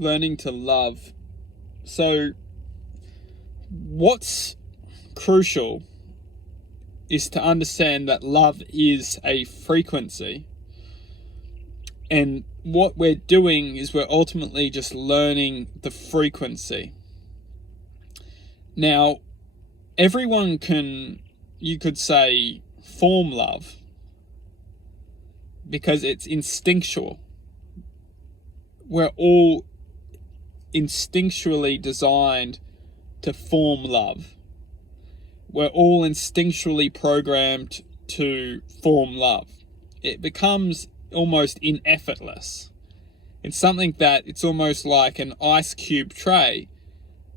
learning to love. So what's crucial is to understand that love is a frequency. And what we're doing is we're ultimately just learning the frequency. Now, everyone can, you could say, form love because it's instinctual. We're all instinctually designed to form love. We're all instinctually programmed to form love. It becomes almost ineffortless. It's something that it's almost like an ice cube tray.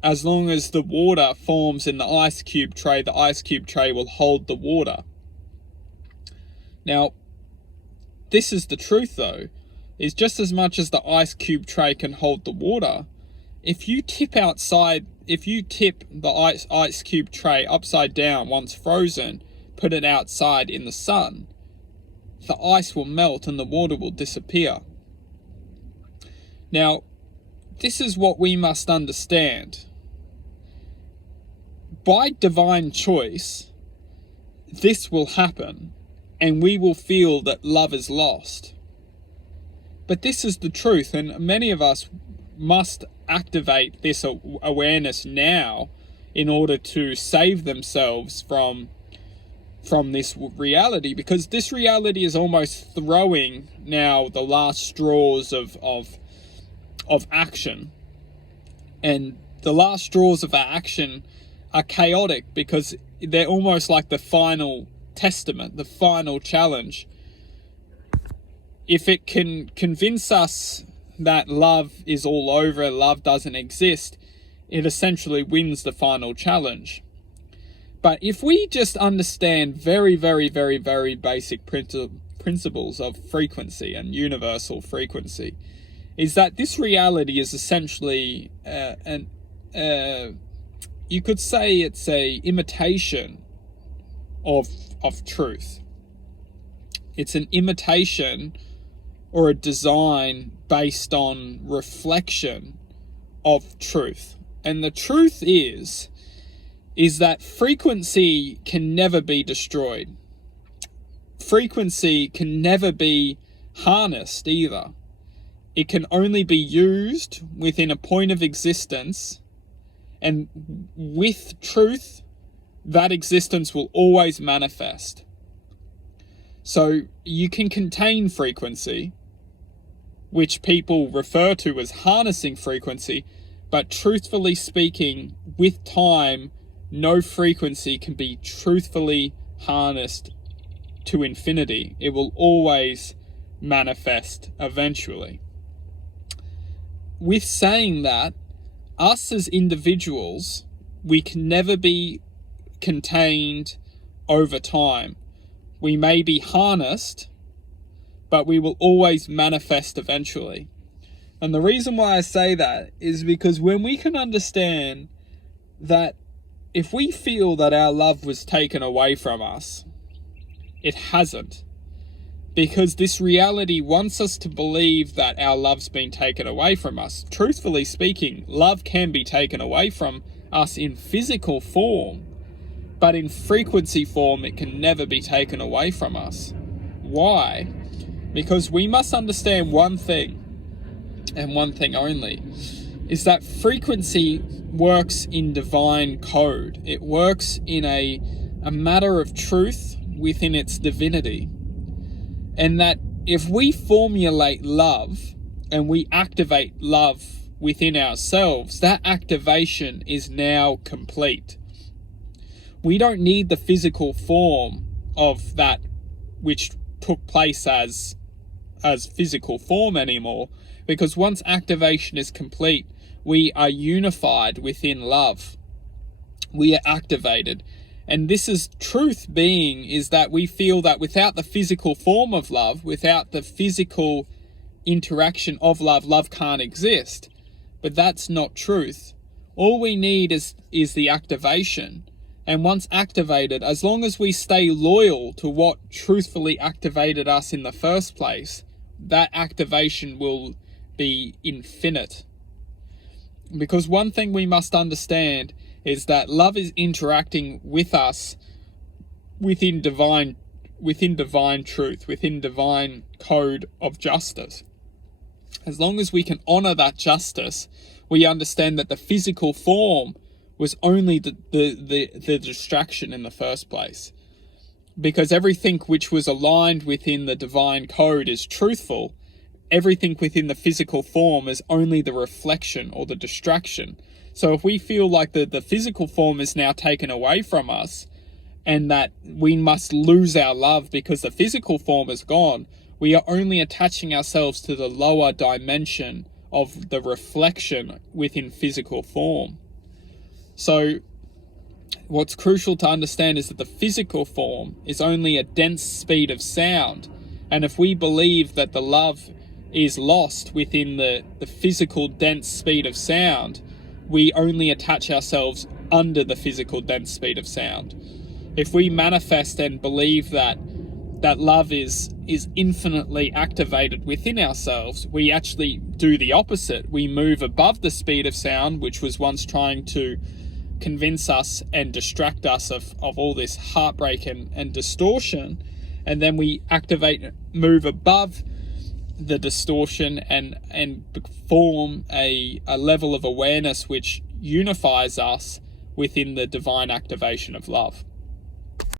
As long as the water forms in the ice cube tray will hold the water. Now, this is the truth though, is just as much as the ice cube tray can hold the water, if you tip the ice cube tray upside down once frozen, put it outside in the sun, the ice will melt and the water will disappear. Now, this is what we must understand. By divine choice, this will happen, and we will feel that love is lost. But this is the truth, and many of us must activate this awareness now in order to save themselves from this reality, because this reality is almost throwing now the last straws of action. And the last straws of our action are chaotic because they're almost like the final testament, the final challenge. If it can convince us that love is all over, love doesn't exist, it essentially wins the final challenge. But if we just understand very, very, very, very basic principles of frequency and universal frequency, is that this reality is essentially you could say it's a imitation of truth. It's an imitation or a design based on reflection of truth. And the truth is that frequency can never be destroyed. Frequency can never be harnessed either. It can only be used within a point of existence, and with truth, that existence will always manifest. So you can contain frequency, which people refer to as harnessing frequency, but truthfully speaking, with time, no frequency can be truthfully harnessed to infinity. It will always manifest eventually. With saying that, us as individuals, we can never be contained over time. We may be harnessed, but we will always manifest eventually. And the reason why I say that is because when we can understand that if we feel that our love was taken away from us, it hasn't. Because this reality wants us to believe that our love's been taken away from us. Truthfully speaking, love can be taken away from us in physical form, but in frequency form, it can never be taken away from us. Why? Because we must understand one thing, and one thing only, is that frequency works in divine code. It works in a matter of truth within its divinity. And that if we formulate love and we activate love within ourselves, that activation is now complete. We don't need the physical form of that which took place as physical form anymore, because once activation is complete, we are unified within love. We are activated. And this is truth being, is that we feel that without the physical form of love, without the physical interaction of love, love can't exist. But that's not truth. All we need is the activation. And once activated, as long as we stay loyal to what truthfully activated us in the first place, that activation will be infinite Because one thing we must understand is that love is interacting with us within divine truth, within divine code of justice. As long as we can honor that justice, we understand that the physical form was only the distraction in the first place. Because everything which was aligned within the divine code is truthful, everything within the physical form is only the reflection or the distraction. So if we feel like the physical form is now taken away from us, and that we must lose our love because the physical form is gone, we are only attaching ourselves to the lower dimension of the reflection within physical form. So what's crucial to understand is that the physical form is only a dense speed of sound. And if we believe that the love is lost within the physical dense speed of sound, we only attach ourselves under the physical dense speed of sound. If we manifest and believe that love is infinitely activated within ourselves, we actually do the opposite. We move above the speed of sound, which was once trying to convince us and distract us of all this heartbreak and distortion, and then we move above the distortion and form a level of awareness which unifies us within the divine activation of love.